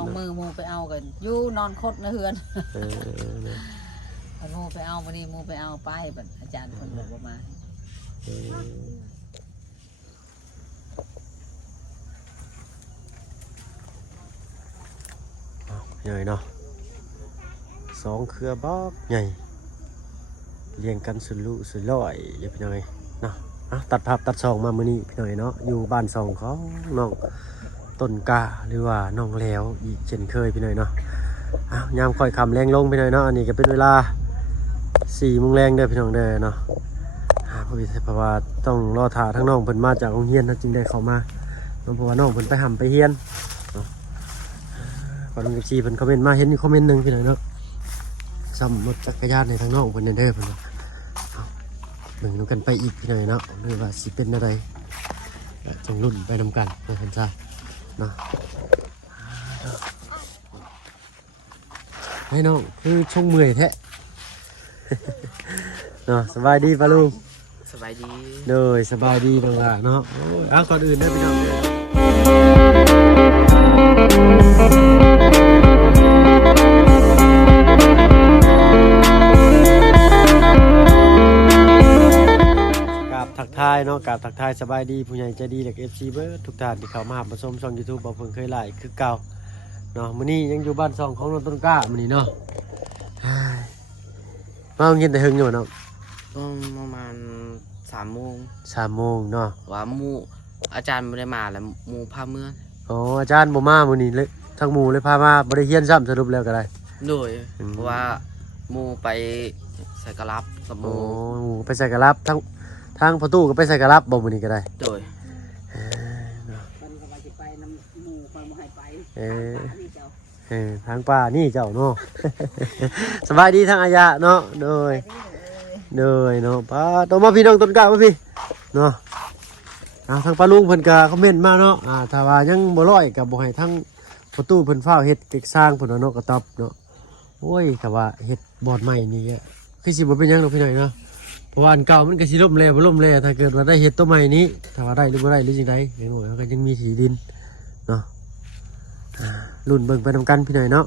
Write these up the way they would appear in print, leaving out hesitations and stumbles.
องมือมูไปเอากันอยู่นอนคดในเฮือนมูไปเอาวันนี้มูไปเอาไปแบบอาจารย์คนบอกมาใหญ่เนาะ2 เครือบอกใหญ่เรียงกันสุดลุสุดลอยอย่าพี่น้อยเนาะตัดภาพตัดซองมามื้อนี้พี่น้อยเนาะอยู่บ้านซองของน้องต้นกาหรือว่าน้องแล้วอีกเช่นเคยพี่น้อยเนาะยามค่อยคำแรงลงพี่น้อยเนาะอันนี้ก็เป็นเวลา4 โมงแรงเด้อพี่น้องเด้อเนาะเพราะว่าต้องรอถ่าทั้งน้องเพิ่นมาจากโรงเรียนนะจึงได้เข้ามาเพราะว่าน้องเพิ่นไปหำไปเรียนก่อนลุงจีเพิ่นคอมเมนต์มาเห็นมีคอมเมนต์นึงพี่น้อยเนาะซ้ำรถจักรยานในทางน้องเพิ่นเด้อเพิ่นเบิ่งนำกันไปอีกพี่น้อยเนาะหรือว่าสิเป็นอะไรจงรุ่นไปนำกันนะเพิ่นจ้าเนาะให้น้องคือชงเมื่อยแท้เนาะสบายดีป่ะลุงสบายดีเลยสบายดีบ้างล่ะเนาะก่อนอื่นได้พี่น้องทักทายเนาะกับทักทายสบายดีผู้ใหญ่ใจดีและ FC เบิร์ดทุกท่านที่เข้ามาหาชมช่อง YouTube บ่เพิ่งเคยไลฟ์คือเก่าเนาะมื้อนี้ยังอยู่บ้านซองของน้องต้นกล้ามื้อนี้เนาะมาเงินแต่หึงอยู่เนาะประมาณ3 โมง3 โมงเนาะว่าหมู่อาจารย์ไม่ได้มาแล้วหมู่พาเมื่ออ๋ออาจารย์บ่มามื้อนี้เลยทั้งหมู่เลยพามาบ่ได้เรียนซ้ำสรุปแล้วก็ได้โดยเพราะว่าหมู่ไปใส่กระลับกับหมู่หมู่ไปใส่กระลับทางประตูก็ไปใส่กระลับบ่มื้อนี้ก็ได้โดยทางป่านี่เจ้าเนาะสบายดีทางอายะเนาะโดยเนาะป้าต้องมาพี่น้องต้นกล้ามาพี่เนาะทางป้าลุงเพิ่นก็คอมเมนต์มาเนาะถ้าว่ายังบ่ร้อยก็บ่ให้ทางประตูเพิ่นฟ้าวเฮ็ดเก็กสร้างเพิ่นเนาะก็ตอบเนาะโอ้ยก็ว่าเฮ็ดบอร์ดใหม่นี่คือสิบ่เป็นหยังดอกพี่น้อยเนาะเพราะว่าอันเก่ามันก็สิล่มแลบ่ล่มแลถ้าเกิดว่าได้เฮ็ดตัวใหม่นี้ถ้าว่าได้หรือบ่ได้หรือจังได๋เห็นบ่มันก็ยังมีสีดินเนาะรุ่นเบิ่งไปนำกันพี่น้อยเนาะ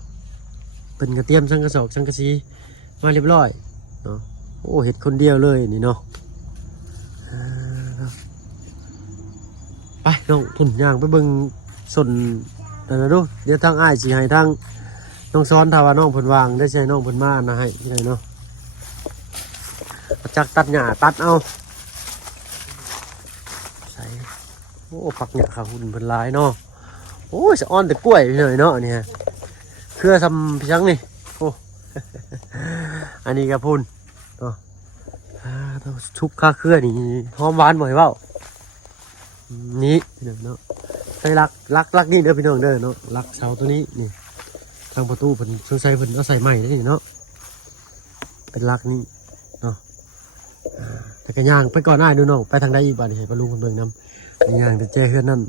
เป็นกระเทียมสังกะสอกสังกะสีมาเรียบร้อยเนาะโอ้เห็ดคนเดียวเลยนี่เนาะไปน้องทุนย่างไปเบิ่งส่วนนั่นนะดูเดี๋ยวทางอ้ายสิให้ทางน้องซ้อนถ้าว่าน้องเพิ่นวางได้ใช้น้องเพิ่นมานะให้พี่น้อยเนาะจักตัดหญ้าตัดเอาใส่โอ้ผักหญ้าขาหุ่นเพิ่นหลายเนาะโอ้ยสะอ้อนแต่กล้วยพี่น้อยเนาะนี่ฮะเครือทำพี่ชังนี่โอ้ อันนี้กระพุนเนาะชุบข้าเครือนี่หอมหวานบ่อยเปล่านี่พี่น้องเนาะใส่ลักนี่เด้อพี่น้องเด้อเนาะลักเสาตัวนี้นี่ทางประตูเพิ่นสงสัยเพิ่นเอาใส่ใหม่ได้นี่เนาะเป็นลักนี่เนาะแต่ก็ย่างไปก่อนหน้าดูน้องไปทางใดอีกบ้านนี่ให้ปลาลุงเบิ่งนำย่างแต่แจ้เฮือนนั่น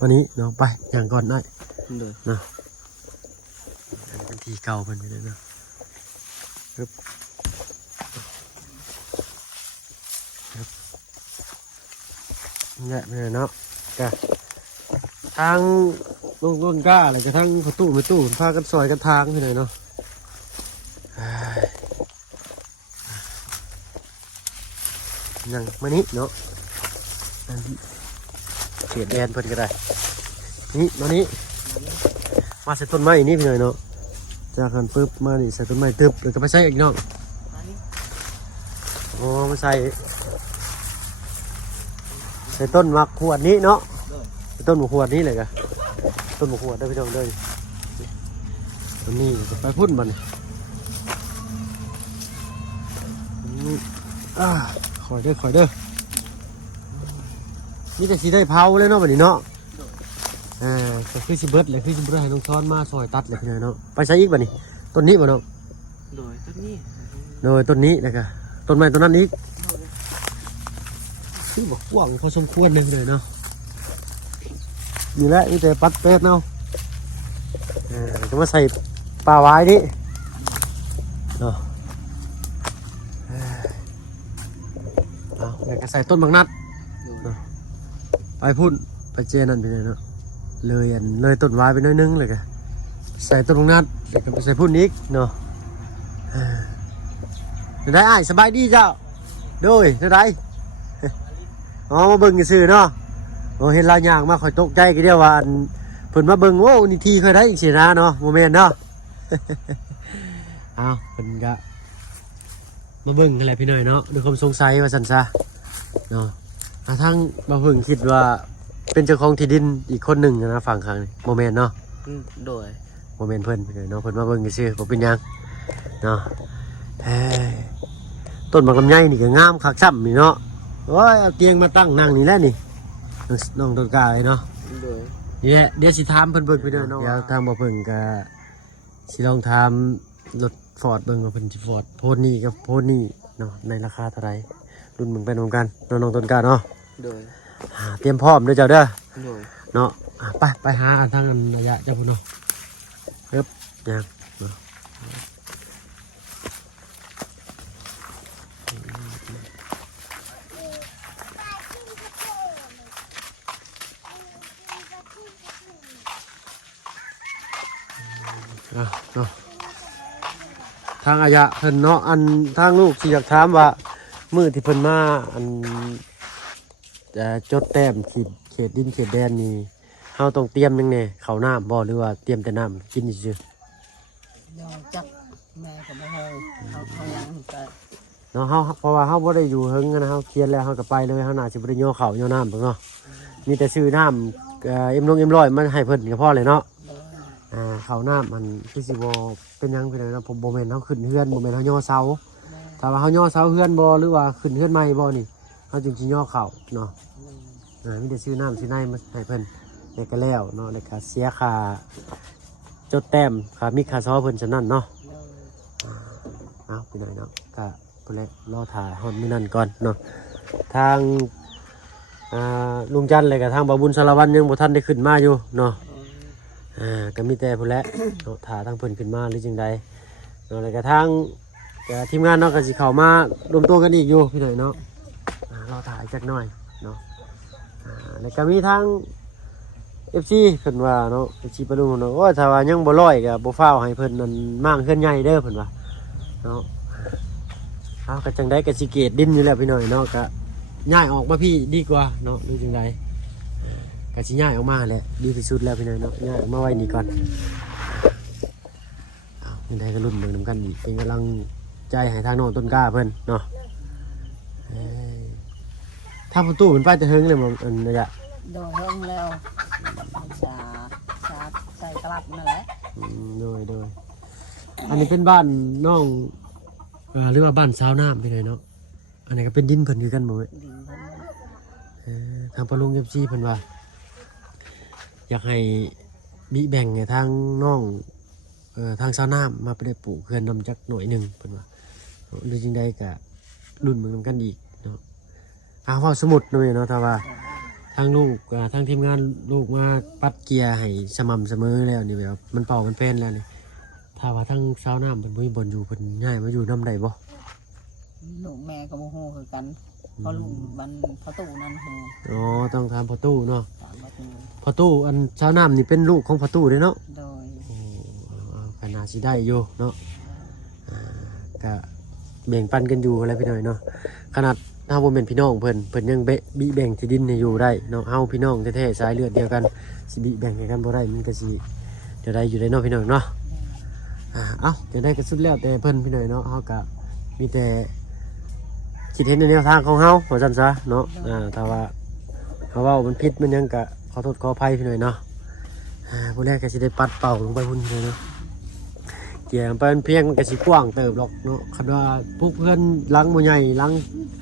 วันนี้เนาะไปย่างก่อนได้เนาะเป็นทีเก่าเพิ่นไปเลยเนาะนี่แหละเนาะก็ทางลุงก้าอะไรก็ทั้งประตูพากันซอยกันทางที่ไหนเนาะยังมานี้เนาะเขียนแอนเพิ่นก็ได้นี่มานี้มาใส่ต้นไม้นี่พี่หน่อยเนาะจากกันปึ๊บมานี่ใส่ต้นไม้ตึบแล้วก็ไปใส่อีกเนาะโอ้มาใส่ต้นมะขวดนี้เนาะต้นมะขวดนี้เลยกะต้นมะขวดได้พี่น้องเด้อต้นนี้ไปพุ่นมันคอยเด้อนี่แต่สีได้เผาเลยเนาะแบบนี้เนาะก็คือสิเบิดเลยคือสิเบิดให้น้องซ้อนมาซอยตัดเลยพี่น้องเนาะไปใช้อีกแบบนี้ต้นนี้บ่เนาะโดยต้นนี้เลยกะต้นไม้ต้นนั้นอีกคือบอกกว้างพอสมควรเลยเนาะนี่แหละนี่แต่ปัดเป็ดเนาะจะมาใส่ปลาไว้นี่เนาะแล้วก็ใส่ต้นบางนัดไปพุ่นไปเจนั่นไปเลยเนาะเลยต้นไว้ไปน้อยนึงเลยกัน ใส่ต้นนัดแล้วก็ไปใส่พุ่นอีกเนาะได้อ้ายสบายดีเจ้าโดยได้ อ๋อมาเบิ่งซื่อเนาะโอ้เห็นลายย่างมาค่อยตกใจกันเดียวว่าอันเพิ่นมาเบิ่งโอ้นี่ทีเคยได้อีกสินะเนาะโมเมนต์เนาะ เอาเพิ่นก็มาเบิ่งกันแหละพี่น้อยเนาะด้วยความสงสัยว่าซั่นซะเนาะทางบ่เพิ่งคิดว่าเป็นเจ้าของที่ดินอีกคนหนึ่งนะฝั่งข้างนี่โมเมนต์เนาะ โดย โมเมนต์เพิ่นพี่น้อยเนาะเพิ่นมาเบิ่งซื่อบ่เป็นหยังเนาะเฮ้ยต้นมะกำไยนี่ก็งามคักซ้ำนี่เนาะโอ้ยเอาเตียงมาตั้งนั่งนี่แหละนี่น้องต้นกล้าเลยเนาะ โดย นี่แหละเดี๋ยวสิถามเพิ่นเบิ่งไปเด้อเนาะเดี๋ยวทางบ่เพิ่งก็สิลองถามรถฟอร์ดเบิ่งว่าเพิ่นสิฟอร์ดโพสต์นี่กับโพสต์นี่เนาะในราคาเท่าไหร่รุ่นมึงไปนำกันน้องต้นกล้าเนาะ โดย เตรียมพร้อมเด้อเจ้าเด้อ โดย เนาะไปหาอันทางอันระยะเจ้าพุ่นเนาะเอิบยังเนาะทางอายะเพิ่นเนาะอันทางลูกสิอยากถามว่ามื้อที่เพิ่นมาอันจดแต้มเขตดินเขตแดนนี่เฮาต้องเตรียมจังได๋ข้าวน้ำบ่หรือว่าเตรียมแต่น้ำกินซื่อ เดี๋ยวจับแม่กับพ่อเขายังก็ เนาะเฮาเพราะว่าเฮาบ่ได้อยู่เฮิงนะเฮาเขียนแล้วเฮาก็ไปเลยเฮาน่าสิบ่ได้ย่อข้าวย่อน้ำเพิ่นเนาะมีแต่ซื้อน้ำเอ็มร้อยมันให้เพิ่นก็พอเลยเนาะข้าวน้ำมันคือสิบ่เป็นหยังพี่น้องเนาะผมบ่แม่นเฮาขึ้นเฮือนบ่แม่นเฮาย่อเสาถ้าว่าเฮาย่อเสาเฮือนบ่หรือว่าขึ้นเฮือนใหม่บ่นี่เฮาจึงสิย่อข้าวเนาะมีแต่ซื้อน้ำซื้อในมาให้เพิ่นแล้วก็แล้วเนาะแล้วก็เสียค่าจดแต้มค่ามิกค่าซอเพิ่นฉะนั้นเนาะเอาพี่น้องเนาะก็เพิ่นแหละรอถ่ายฮอดมื้อนั้นก่อนเนาะทางลุงจันทร์เลยกับทางบ่าวบุญสารวัตรยังบ่ทันได้ขึ้นมาอยู่เนาะก็มีแต่พุ่นแหละเนาะถ่าทางเพิ่นขึ้นมาหรือจังใดเนาะแล้วก็ทางทีมงานเนาะก็สิเข้ามารวมตัวกันอีกอยู่พี่น้อยเนาะรอถ่ายจักหน่อยเนาะแล้วก็มีทาง FC เพิ่นว่าเนาะ FC ปะลุงเนาะโอ้ยถ้าว่ายังบ่ร้อยก็บ่ฟ้าวให้เพิ่นนั่นมางเฮือนใหญ่เด้อเพิ่นว่าเนาะเอาก็จังได๋ก็สิเกตดินอยู่แล้วพี่น้อยเนาะก็ย้ายออกมาพี่ดีกว่าเนาะหรือจังไดก็สิย้ายออกมาแหละดีที่สุดแล้วพี่น้อยเนาะย้ายออกมาไว้นี่ก่อนจังไดก็ลุ้นเบิ่งนำกันอีกเป็นกำลังใจให้ทางน้องต้นกล้าเพิ่นเนาะถ้าประตูมันไปจะเฮิงเลยมันอันนี้อะ โดนเฮิงแล้วชาใส่กลับนั่นแหละ โดยอันนี้เป็นบ้านน้องหรือว่าบ้านสาวน้ำพี่น้อยเนาะอันนี้ก็เป็นดินเพิ่นคือกันบ่เว้ย ดินเพิ่น ทางปะลุงเอฟซีเพิ่นว่าอยากให้มีแบ่งให้ทางน้องทางสาวน้ำมาไปได้ปลูกเขื่อนนำจักหน่วยหนึ่งเพิ่นว่าหรือจริงใดก็รุ่นเมืองนำกันอีกเนาะเว้าสมุดเนาะเนาะถ้าว่าทางลูกทางทีมงานลูกมาปัดเกียร์ให้สม่ำเสมอแล้วนี่แบบมันเป่ามันเป็นแล้วนี่ถ้าว่าทางสาวน้ำเพิ่นบ่มีบ่อนอยู่เพิ่นย้ายมาอยู่นำได้บ่ ลูกแม่กับโมโหคือกันเพราะลูกมันพอตู้นั่นโห อ๋อต้องถามพ่อตู้เนาะ ตามมาตู พ่อตู้อันสาวน้ำนี่เป็นลูกของพ่อตู้เด้เนาะ โดย โอ้ขนาดสิได้อยู่เนาะก็แบ่งปันกันอยู่อะไรพี่น้อยเนาะขนาดเฮาบ่แม่นพี่น้องเพิ่นยังบิแบ่งที่ดินให้อยู่ได้เนาะเฮาพี่น้องแท้ๆสายเลือดเดียวกันสิบิแบ่งให้กันบ่ได้มันก็สิจะได้อยู่ได้เนาะพี่น้องเนาะเอ้าจะได้ก็สุดแล้วแต่เพิ่นพี่น้อยเนาะเฮาก็มีแต่คิดเห็นในแนวทางของเฮาว่าซั่นซะเนาะถ้าว่าเฮาเว้ามันผิดมันยังก็ขอโทษขออภัยพี่น้อยเนาะผู้แรกก็สิได้ปัดเป่าลงไปพุ่นเลยเนาะเกี่ยงไปมันเพียงมันก็สิกว้างเติบหรอกเนาะคันว่าพวกเพื่อนหลังบ่ใหญ่หลัง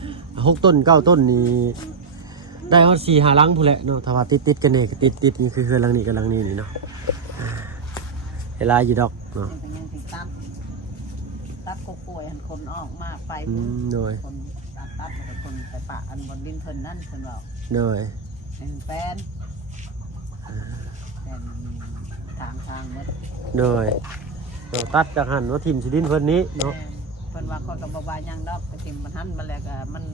6ต้น9ต้นนี่ได้ฮอด4 5หลังพุ่นแหละเนาะถ้าว่าติดกันนี่ก็ติดนี่คือหลังนี้กับหลังนี้นี่เนาะเวลาอยู่ดอกเนาะ ยังติดตัดก็ป่วยหันคนออกมาไป โดย คนตัดแล้วคนไปปะอันบนดินเพิ่นนั่นเพิ่นว่า โดย เป็นแฟนทางหมด โดยเราตัดจากหันว่าทีมสิดินเพิ่นนี้เนาะ เพิ่นว่าคอยกับบ่บายยังดอกไปทิ่มมันหันมาแล้วก็มัน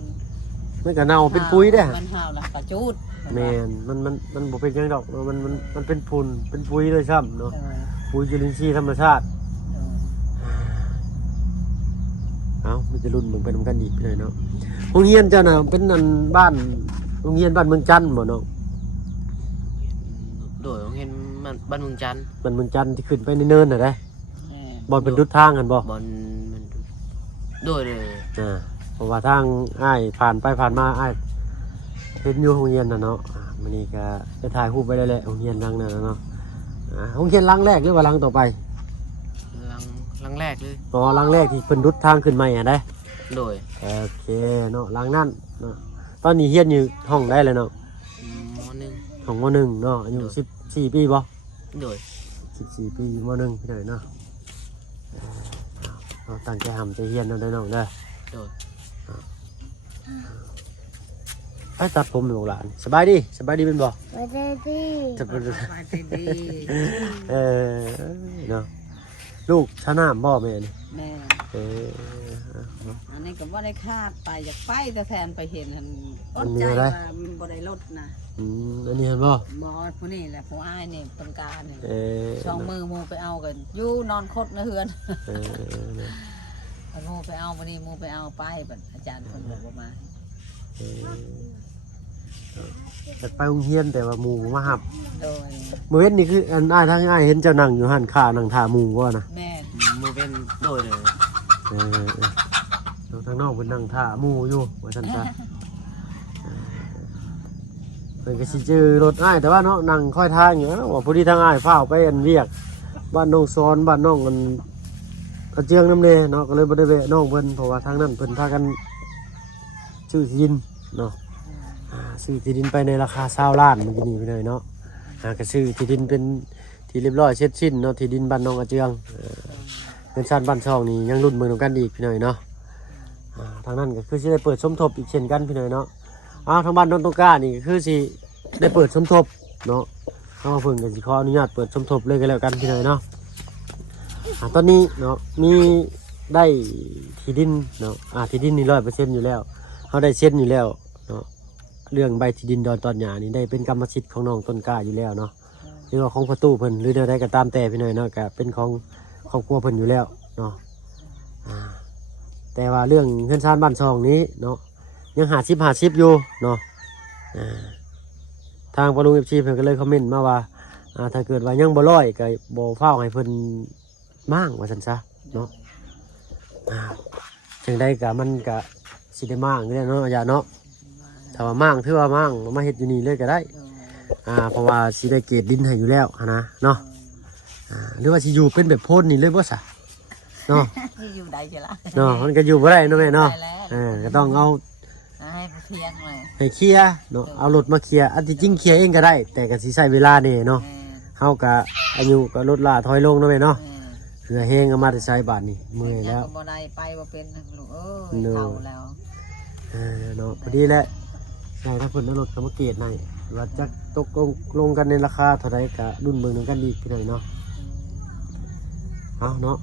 มันก็เน่าเป็นปุ๋ยเด้อ มันห่าวละกระจูด แม่นมันบ่เป็นหยังดอกเนาะมันเป็นฝุ่นเป็นปุ๋ยเลยซ้ำเนาะ เออ ห ปุ๋ยจุลินทรีย์ธรรมชาติเอามีแต่รุ่นเบิ่งไปนำกันอีกพี่น้อยเนาะโรงเรียนเจ้าน่ะเป็นอันบ้านโรงเรียนบ้านเมืองจันทน์บ่เนาะ โดยโรงเรียนบ้านเมืองจันทน์ บ้านเมืองจันทน์ที่ขึ้นไปในเนินน่ะได้บ่เป็นรุดทางกันบ่ บอลมันโดยเลย เพราะว่าทางอ้ายผ่านไปผ่านมาอ้ายเห็นอยู่โรงเรียนน่ะเนาะมื้อนี้ก็จะถ่ายรูปไว้ได้แหละโรงเรียนหลังนั้นน่ะเนาะโรงเรียนหลังแรกหรือว่าหลังต่อไป หลังแรกเลย อ๋อหลังแรกที่เพิ่นรุดทางขึ้นใหม่อ่ะได้ โดย โอเคเนาะหลังนั้นเนาะตอนนี้เรียนอยู่ห้องได้เลยเนาะ มหนึ่ง ห้องม .1 เนาะอายุ14ปีบ่ โดย 14ปีม .1 พี่น้อยเนาะเราตั้งใจทำใจเรียนเนาะได้น้องเด้อ โดย ไปตัดผมอยู่หลานสบายดีเป็นบ่ ไม่ได้ดิ จะเป็น สบายดี เนาะลูกชะน้ำบ่แม่นี่ แม่ อันนี้ก็บ่ได้คาดไปอยากไปแต่แทนไปเห็นหันอดใจว่ามันบ่ได้ลดนะ อันนี้เห็นบ่ หมอผู้นี้แหละผู้อ้ายนี่เป็นการนี่ เ ช่องมือหมูไปเอากันอยู่นอนคดในเฮือน เออ หมูไปเอาวันนี้หมูไปเอาไปบัดอาจารย์คนบอกว่ามา แต่ไปโรงเรียนแต่ว่าหมู่มาหับ โดย มื้อเว้นนี่คืออันอ้ายทั้งอ้ายเห็นเจ้านั่งอยู่หันขานั่งท่าหมู่บ่นะ แม่ มูเป็นโดยเลย ทางนอกเพิ่นนั่งท่าหมู่อยู่ว่าซั่นซะเพิ่นก็สิจื้อรถอ้ายแต่ว่าเนาะนั่งค่อยทางอยู่นะว่าพอดีทางอ้ายฟ้าวไปอันเวียกบ้านน้องซอนบ้านน้องมันกระเจียงน้ำเนเนาะก็เลยบ่ได้แวะน้องเพิ่นเพราะว่าทางนั้นเพิ่นพากันซื้อที่ดินเนาะซื้อที่ดินไปในราคา20ล้านเมื่อกี้นี้ไปเลยเนาะก็ซื้อที่ดินเป็นที่เรียบร้อยเสร็จสิ้นเนาะที่ดินบ้านน้องกระเจียงเงินชั้นบ้านช่องนี่ยังรุ่นเมืองกันอีกพี่หน่อยเนาะทางนั้นก็คือสิได้เปิดสมทบอีกเช่นกันพี่หน่อยเนาะทางบ้านน้องตงกานี่ก็คือสิได้เปิดสมทบเนาะทางมาเพิ่งก็สิขออนุญาตเปิดสมทบเลยกันแล้วกันพี่หน่อยเนาะตอนนี้เนาะมีได้ที่ดินเนาะที่ดินนี่100%อยู่แล้วเขาได้เซ็นอยู่แล้วเนาะเรื่องใบที่ดินดอนตอนหญ้านี่ได้เป็นกรรมสิทธิ์ของน้องต้นกล้าอยู่แล้วเนาะหรือว่าของประตูเพิ่นหรือใดๆก็ตามแต่พี่หน่อยเนาะก็เป็นของครอบครัวเพิ่นอยู่แล้วเนาะแต่ว่าเรื่องเฮือนชานบ้านช่องนี้เนาะยัง50อยู่เนาะทางปลุง FC เพิ่นก็เลยคอมเมนต์มาว่าถ้าเกิดว่ายังบ่ร้อยก็บ่ฟ้าวให้เพิ่นมั่างว่าซั่นซะเนาะจังใดก็มันก็สิได้มั่างอยู่แล้วเนาะอย่าเนาะถ้าว่ามั่างถือว่ามั่างมาเฮ็ดอยู่นี่เลยก็ได้เพราะว่าสิได้เกรดดินให้อยู่แล้วนะเนาะหรือว่าสิอยู่เป็นแบบโพนนี่เลยบ่ซะเนาะ ที่อยู่ใดจะละ เนาะมันก็อยู่บ่ได้เนาะแม่เนาะ ได้แล้ว ก็ต้องเอา ให้เพียงเลย ให้เคลียร์เนาะเอารถมาเคลียร์อันที่จริงเคลียร์เองก็ได้ แต่ก็สิใช้เวลาแน่เนาะเฮาก็อายุก็ลดละถอยลงเนาะแม่เนาะเหลือแห้งเอามาได้ใช้บาดนี่เมื่อยแล้ว บ่ได้ไปบ่เป็นลูกเฒ่าแล้ว เนาะพอดีแหละใช่ถ้าเพิ่นเอารถเข้ามาเกตให้ว่าจะตกลงกันในราคาเท่าใดก็รุ่นเบิ่งนำกันอีกพี่น้อยเนาะเอาเนาะ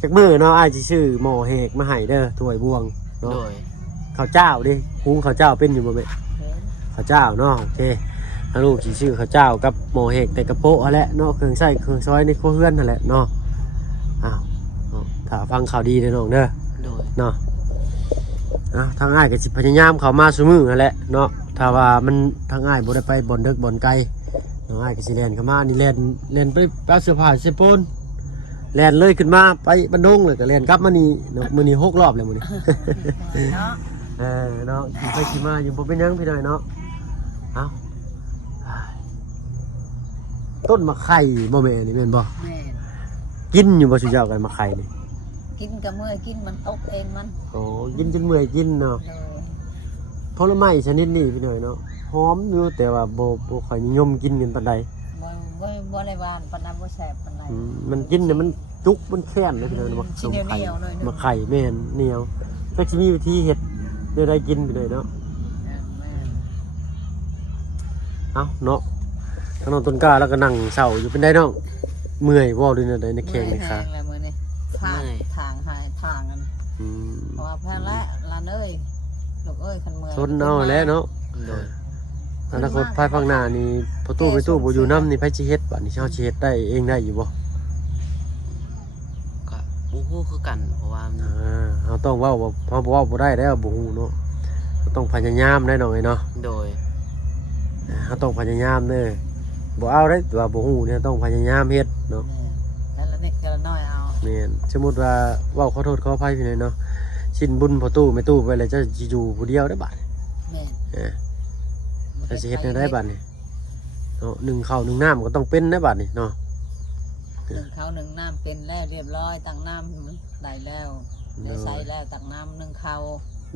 จักมื้อเนาะอ้ายสิซื้อหม้อแหกมาให้เด้อถ้วยบวงเนาะ โดย ข้าวเจ้าดิหุงข้าวเจ้าเป็นอยู่บ่แม่ข้าวเจ้าเนาะโอเคถ้าลูกสิซื้อข้าวเจ้ากับหม้อแหกแต่กระโปะนั่นแหละเนาะเครื่องใช้เครื่องซอยในครัวเรือนนั่นแหละเนาะอ้าวถ้าฟังข่าวดีเด้อน้องเด้อ โดย เนาะทางอ้ายก็สิพยายามเข้ามาซุมื้อนั่นแหละเนาะถ้าว่ามันทางอ้ายบ่ได้ไปบ่อนดึกบ่อนไกลน้องอ้ายก็สิแล่นเข้ามานี่แล่นไปเอาเสื้อผ้าเสื้อปูนแล่นเลยขึ้นมาไปบันดงเลยก็แล่นกลับมานี่เนาะมื้อนี้6 รอบแล้วมื้อนี้ เนาะ เนาะขี่ไปขี่มาอยู่บ่เป็นหยังพี่น้อยเนาะเอาต้นมะไข่บ่แม่นี่แม่นบ่ แม่ กินอยู่บ่สุเจ้ากันมะไข่นี่ กินกับเมื่อกินมันตกเองมัน โอ้กินจนเมื่อยกินเนาะ เลย ผลไม้ชนิดนี้พี่น้อยเนาะหอมอยู่แต่ว่าบ่ค่อยนิยมกินกันปานใด บ่ได้หวานปานนั้นบ่แซ่บปานใด มันกินเนี่ยมันจุกมันแค้นเลยพี่น้อยเนาะ ชิ้นเดียวๆเลย มะไข่แม่นเหนียวก็สิมีวิธีเฮ็ดได้กินพี่น้อยเนาะ แม่ เอ้าเนาะทางน้องต้นกล้าแล้วก็นั่งเศร้าอยู่เป็นได้น้องเมื่อยบ่ด้วยนะในแข้งในขา แล้วมื้อนี้ทางหายทางกัน เพราะว่าแพงละลานเอ้ยลูกเอ้ยคันเมือง ทนเอาแล้วเนาะ โดย อนาคตภายภาคหน้านี่พอตู้ไปตู้บ่อยู่น้ำนี่ไผสิเฮ็ดบัดนี้เฮาสิเฮ็ดได้เองได้อยู่บ่ ไ บ่ฮู้คือกันเพราะว่า เราต้องเว้าบ่เฮาบ่เว้าบ่ได้แล้วบ่ฮู้เนาะเราต้องพยายามได้หน่อยเนาะ โดย เราต้องพยายามเด้อบ่เอาได้ว่าบ่ฮู้เนี่ยต้องพยายามเฮ็ดเนาะ แต่ละนิดแต่ละน้อยเอา แม่นสมมุติว่าเว้าขอโทษขออภัยพี่น้อยเนาะสิ้นบุญพอตู้แม่ตู้ไปแล้วจะสิอยู่ผู้เดียวได้บาด แม่ จะสิเฮ็ดแนวได้บาดนี่เนาะนึ่งข้าวนึ่งน้ำก็ต้องเป็นได้บาดนี่เนาะ หนึ่งข้าวหนึ่งน้ำเป็นแล้วเรียบร้อยตักน้ำได้แล้วได้ใส่แล้วตักน้ำหนึ่งข้าว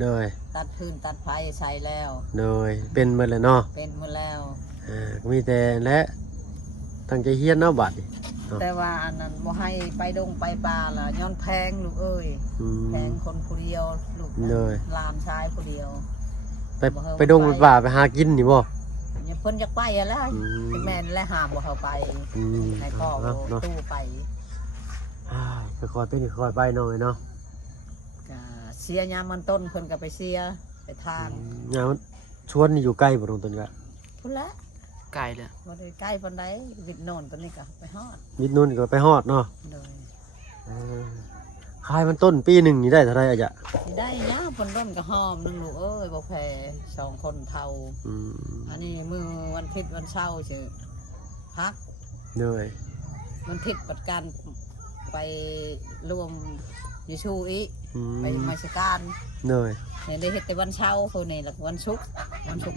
เลย ตัดพื้นตัดไฟใส่แล้ว เลยเป็นหมดเลยเนาะ เป็นหมดแล้ว ก็มีแต่และตั้งใจเฮียนเนาะบาดนี่ ครับ แต่ว่าอันนั้นบ่ให้ไปดงไปป่าล่ะย้อนแพงลูกเอ้ย อืม แพงคนผู้เดียวลูก เลย หลานชายผู้เดียว ไปดงไปป่าไปหากินนี่บ่ อย่าเพิ่นอยากไปอะแล้ว อืม แม่นและหามบ่เข้าไป อืม ให้พ่อ เนาะ ตู้ไป ไปคอยเป็นคอยไปหน่อยเนาะ ก็เสียยามมันต้นเพิ่นก็ไปเสียไปทาง งานชวนนี่อยู่ใกล้บ่ตรงต้นกะ พุ่นละ ไกลเลย บ่ได้ใกล้ปานใดวิดโน่นตัวนี้ก็ไปฮอด มิดนู่นก็ไปฮอดเนาะ โดย ขายมันต้นปีหนึ่งนี่ได้เท่าไหรอะจ๊ะ สิได้นะเพิ่นร่นก็หอมหนึงลูกเอ้ยบ่แพ้สองคนเท่า อืม อันนี้มือวันอาทิตย์วันเสาร์ชื่อพัก เหนื่อย วันอาทิตย์ปัดการไปรวมยูชูอีก อืม ไปมาชการ เหนื่อย เนี่ยได้เฮ็ดแต่วันเช้าร์คนนี้หลักวันศุกร์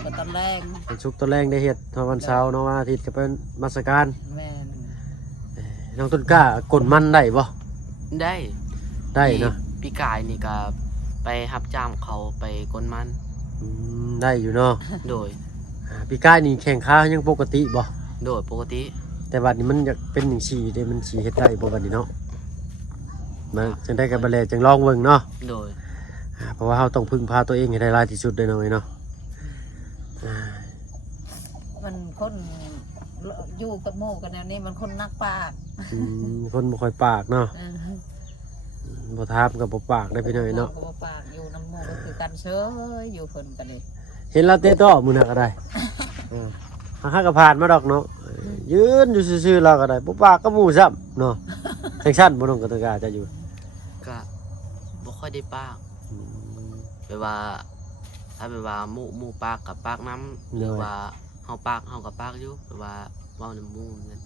ก็ตอนแรง วันศุกร์ตอนแรกได้เฮ็ดตอนวันเสาร์เนาะวันอาทิตย์ก็เป็นมาสการ แม่น น้องต้นกล้ากดมันได้บ่ ได้ ได้เนาะ ปีกายนี่ก็ไปรับจ้างเขาไปกลมัน อืมได้อยู่เนาะ โดย ปีก้ายนี่แข่งขายังปกติบ่ โดยปกติ แต่บัดนี้มันอยากเป็นหนึ่งฉี่ได้มันฉี่เฮ็ดได้บ่บัดนี้เนาะมาจังได้กับบัดแลจังลองเบิ่งเนาะ โดย เพราะว่าเราต้องพึ่งพาตัวเองให้ได้หลายที่สุดเลยเนาะเนาะ มันคนอยู่กับหมู่กันแนวนี้มันคนนักปาก คนบ่ค่อยปากเนาะ เออ บ่ถามกับบ่ปากได้พี่น้อยเนาะ ก็บ่ปากอยู่น้ำหมู่ก็คือกันเชยอยู่เพิ่นกันเลย เห็นเราเตะต่อมื้อน่ะก็ได้ข้าก็ผ่านมาดอกเนาะยืนอยู่ซื่อๆเราก็ได้บ่ปากก็หมู่ซ้ำเนาะจังซั่นบ่ต้องกระตกาจะอยู่ ก็บ่ค่อยได้ปากแบบว่าถ้าแบบว่าหมู่ปากกับปากน้ำหรือว่าเฮาปากเฮากับปากอยู่แบบว่าเว้าในหมู่นั่น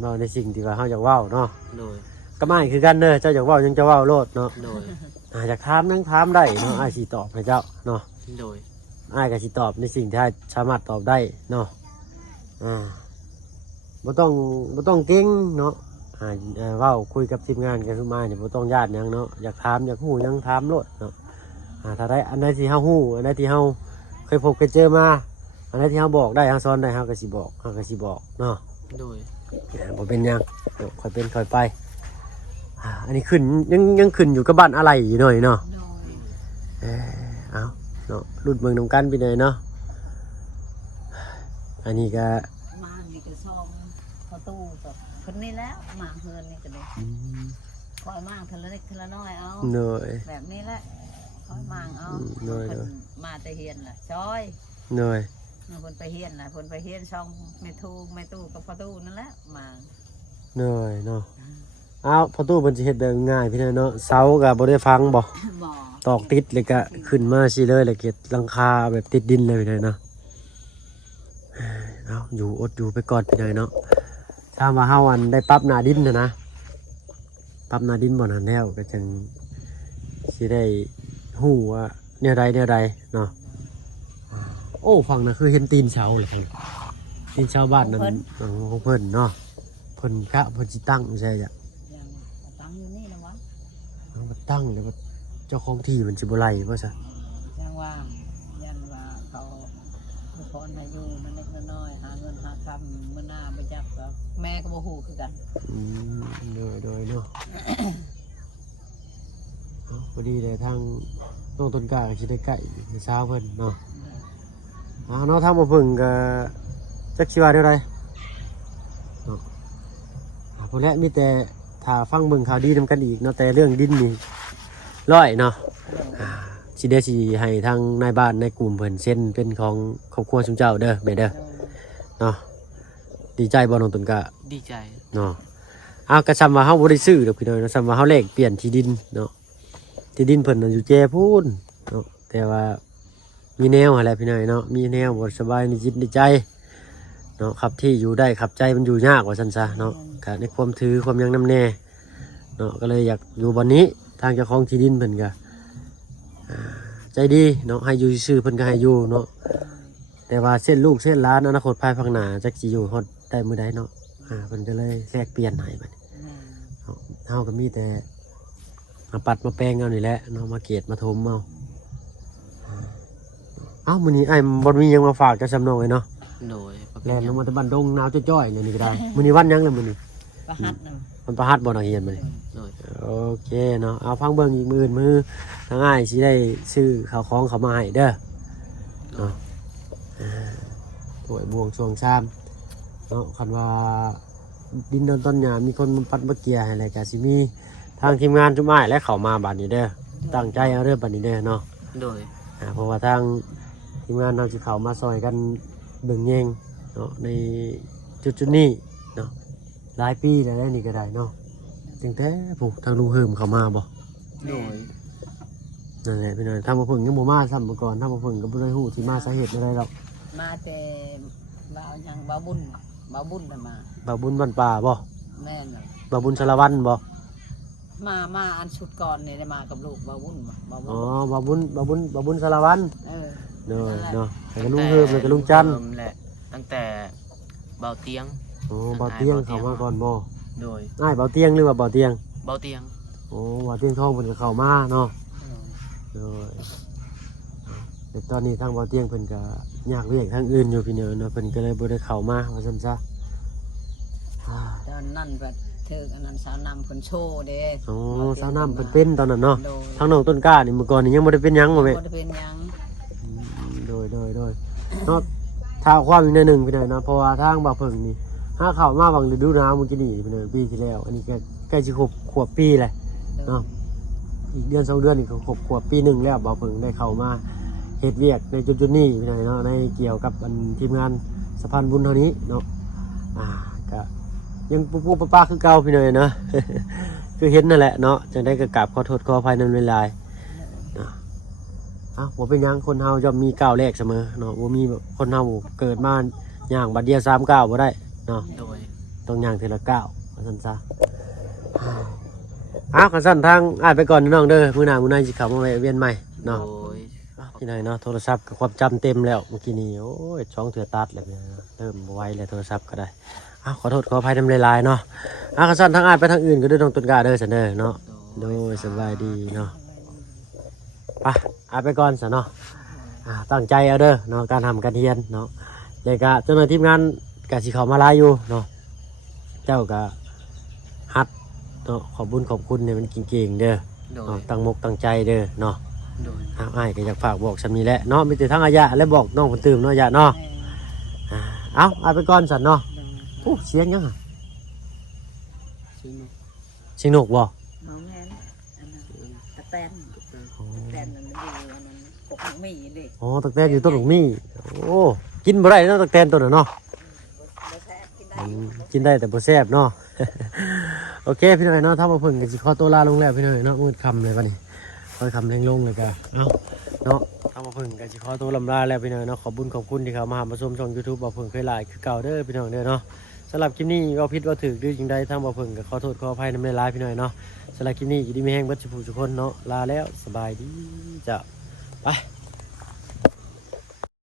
เนาะในสิ่งที่ว่าเฮาอยากเว้าเนาะ โดย ก็ไม่คือกันเด้อเจ้าอยากเว้ายังจะเว้าโลดเนาะ โดย อยากถามถามได้เนาะอ้ายสิตอบให้เจ้าเนาะ โดย อ้ายก็สิตอบในสิ่งที่อ้ายสามารถตอบได้เนาะบ่ต้องเก่งเนาะเว้าคุยกับทีมงานกันขึ้นมาเนี่ยบ่ต้องญาติหยังเนาะอยากถามอยากฮู้หยังถามโลดเนาะถ้าได้อันใดที่เฮาฮู้อันใดที่เฮาเคยพบเคยเจอมาอันใดที่เฮาบอกได้เฮาสอนได้เฮาก็สิบอกเนาะ โดย บ่เป็นหยังค่อยเป็นค่อยไปอันนี้ขึ้นยังขึ้นอยู่กับบ้านอะไรอยู่หน่อยเนาะ โดย เอาเนาะรุ่นเมืองนำกันไปหน่อยเนาะอันนี้ก็ มานี่ก็ซ่อมประตูกับเพิ่นนี่แล้วมาเฮือนนี่ก็เลยคอยมางทีละเล็กทีละน้อยเอา เหนื่อย แบบนี้แหละคอยมางเอา เหนื่อย เพิ่นมาแต่เฮียนล่ะซอย เหนื่อย เพิ่นไปเฮียนล่ะเพิ่นไปเฮียนช่องแม่ตู้กับพ่อตู้นั่นแหละมา เหนื่อยเนาะเอาพอตู้เพิ่นสิเฮ็ดแบบง่ายพี่น้อยเนาะเสาก็บ่ได้ฟังบ่ บ่ ตอกติดเลยก็ขึ้นมาสิเลยแล้วเก็บหลังคาแบบติดดินเลยพี่น้อยเนาะเอาอยู่อดอยู่ไปก่อนพี่น้อยเนาะถ้าว่าเฮาอันได้ปรับหน้าดินนะปรับหน้าดินบ่นั้นแล้วก็จังสิได้ฮู้ว่าแนวใดเนาะโอ้ฝั่งนั้นคือเห็นตีนเสาเลยครับตีนเสาบ้านนั้นของเพิ่นเนาะเพิ่นสิตั้งใช่จ้ะ ยังตั้งอยู่นี่นะวะ เอามาตั้งแล้วเจ้าของที่มันสิบ่ไล่บ่ซะ ยังว่ายันว่าเขาทุกคนให้อยู่นั่นเล็กน้อยหาเงินหาคำมื้อหน้าไปจักก็แม่ก็บ่ฮู้คือกัน โดยเนาะ เอาพอดีเลยทางน้องต้นกล้าก็สิได้ใกล้ในเช้าเพิ่นเนาะเอาเนาะทางบ่เพิ่งก็จักสิว่าเท่าใดเนาะพอแล้วมีแต่ถ้าฟังเบิ่งข่าวดีนำกันอีกเนาะแต่เรื่องดินนี่ร้อยเนาะสิได้สิให้ทางนายบ้านในกลุ่มเพิ่นเซ็นเป็นของครอบครัวชุมเจ้าเด้อแม่เด้อเนาะดีใจบ่น้องต้นกล้า ดีใจ เนาะ เอากระซำว่าเฮาบ่ได้ซื้อดอกพี่น้อยเนาะซำว่าเฮาแลกเปลี่ยนที่ดินเนาะที่ดินเพิ่นน่ะอยู่แจพูนเนาะแต่ว่ามีแนวอะไรพี่น้อยเนาะมีแนวบ่สบายในจิตในใจเนาะครับที่อยู่ได้ครับใจมันอยู่ยากว่าซั่นซะเนาะก็ในความถือความยังนำแน่เนาะก็เลยอยากอยู่บ่นี้ทางเจ้าของที่ดินเพิ่นก็ใจดีเนาะให้อยู่ซื่อๆเพิ่นก็ให้อยู่เนาะแต่ว่าเส้นลูกเส้นหลานอนาคตภายภาคหน้าจักสิอยู่ฮอดได้มื้อใดเนาะเพิ่นก็เลยแลกเปลี่ยนให้บัดนี้เฮาก็มีแต่มาปัดมาแปลงเอานี่แหละเนาะมาเกตมาถมเอามื้อนี้ไอ้บ่มีหยังมาฝากกับสำนองเลยเนาะ โดย แล่นลงมาแต่บ้านดงหนาวจ้อยๆเลยนี่ก็ได้มื้อนี้วันหยังเลยมื้อนี้ ประหัดน่ะ มันประหัสบ่นักเรียนมื้อนี้ โดย โอเคเนาะเอาฟังเบิ่งอีกมื้อมือทางอ้ายสิได้ซื้อข้าวของเขามาให้เด้อเนาะถ้วยบวงสรวงชามเนาะคันว่าดินต้นหญ้ามีคนมาปัดมาเกลี่ยให้แล้วก็สิมีทางทีมงานจุ่มอ้ายและเข้ามาบัดนี้เด้อตั้งใจเอาเด้อบัดนี้เด้อเนาะ โดย เพราะว่าทางทีมงานเราจะเข้ามาซอยกันเบิ่งแยงเนาะในจุดนี้เนาะหลายปีแล้วนี่ก็ได้เนาะตั้งแต่ผู้ทางลุงเฮิมเข้ามาบ่ โดย นั่นแหละพี่น้อยทำมาเพิ่งยังบ่มาซ้ำเมื่อก่อนทำมาเพิ่งก็บ่ได้ฮู้ที่มาสาเหตุอะไรหรอก มาแต่บ่าวยังบ่าวบุญน่ะมา บ่าวบุญบ้านป่าบ่ แม่นน่ะ บ่าวบุญสารวัตรบ่ มาอันชุดก่อนนี่ได้มากับลูกบ่าวบุญบ่าวบุญ อ๋อบ่าวบุญสารวัตร เออ เนาะเนาะแล้วก็ลุงเฮิมแล้วก็ลุงจันทร์ แหละตั้งแต่เบาเตียง โอ้บ่าวเตียงเข้ามาก่อนบ่ โดย อ้ายบ่าวเตียงหรือว่าบ่าวเตียง เบาเตียง โอ้บ่าวเตียงทองเพิ่นก็เข้ามาเนาะ โดยแต่ตอนนี้ทางบ่อเตียงเพิ่นก็อยากเรียกทางอื่นอยู่พี่เนาะเนาะเพิ่นก็เลยบ่ได้เข้ามาว่าซั่นซะ ตอนนั้นแบบถึกอันนั้นสาวนำคนโชว์เด้ โอ้สาวน้ำเพิ่นเป็นตอนนั้นเนาะ โดย ทางน้องต้นกล้านี่เมื่อก่อนนี่ยังบ่ได้เป็นหยังบ่แม่ บ่ได้เป็นหยัง โดยเนาะถ้าความอีกหนึงพี่เนาะเนาะเพราะว่าทางบ่าวเพิ่งนี่หาเข้ามาบางฤดูหนาวเมื่อกี้นี่พี่เนาะปีที่แล้ว อันนี้ก็ใกล้สิครบขวบปีแล้ว เนาะ อีกเดือน2เดือนนี่ก็ครบขวบปีหนึงแล้วบ่าวเพิ่งได้เข้ามาเฮ็ดเวียกในจุดๆนี้พี่เนาะเนาะในเกี่ยวกับอันทีมงานสะพานบุญเท่านี้เนาะก็ยังปุ๊บป้าคือเก่าพี่เนาะเนาะ คือเห็นนั่นแหละเนาะจังได้ก็กราบขอโทษขออภัยในเวลาเนาะบ่เป็นหยังคนเฮาย่อมมีก้าวแรกเสมอเนาะบ่มีคนเฮาเกิดมาย่างบัดเดียว3ก้าวบ่ได้เนาะ โดย ต้องย่างทีละก้าวว่าซั่นซะคันซั่นทางอ้ายไปก่อนน้องเด้อมื้อหน้ามื้อในสิเข้ามาแวะเวียนใหม่ โด เนาะ ย พี่น้อยเนาะโทรศัพท์ก็ความจำเต็มแล้วเมื่อกี้นี้โอ้ยช่องเถื่อตัดแล้วเนี่ยเริ่มบ่ไหวแล้วโทรศัพท์ก็ได้ขอโทษขออภัยนำหลายๆเนาะคันซั่นทางอ้ายไปทางอื่นก็เด้อน้องต้นกล้าเด้อซั่นเด้อเนาะโดยสบายดีเนาะไปอ้ายไปก่อนซะเนาะตั้งใจเอาเด้อเนาะการทำการเรียนเนาะแล้วก็เจ้าหน้าที่ทีมงานก็สิเข้ามาหลายอยู่เนาะเจ้าก็ฮัดเนาะขอบคุญขอบคุณเนี่ยมันเก่งๆเด้อ โดย เนาะตั้งมกตั้งใจเด้อเนาะ โดย อ้ายก็อยากฝากบอกฉันนี้แหละเนาะมีแต่ทั้งอายะและบอกน้องคนตื่มเนาะอายะเนาะเอาอ้ายไปก่อนสันเนาะโอ้เสียงยังอะเสียงนกบ่ น้องแม่นอันนั้นตะแตนนั่นอยู่อันนั้นปกหมีเด็ก อ๋อตะแตนอยู่ต้นหลงมี่โอ้กินบ่ได้เนาะตะแตนตัวน่ะเนาะ บ่แซ่บกินได้ กินได้แต่บ่แซ่บเนาะ โอเคพี่หน่อยเนาะถ้ามาเพิ่งก็สิขอตัวลาลงแล้วพี่หน่อยเนาะมืดค่ำเลยวันนี้ค่อยค่ำแรงลงเลยก็เอาเนาะถ้ามาเพิ่งก็สิขอตัวลำลาแล้วพี่หน่อยเนาะขอบคุญขอบคุณที่เขามาหามาชมช่อง YouTube บ่าวเพิ่งเคยหลายคือเก่าเด้อพี่น้องเด้อเนาะสำหรับคลิปนี้ก็ผิดว่าถูกหรือจังใดทางบ่าวเพิ่งก็ขอโทษขออภัยนำหลายๆพี่หน่อยเนาะสำหรับคลิปนี้อยู่ดีมีแห้งเบิดสุขทุกคนเนาะลาแล้วสบายดีจ้ะไป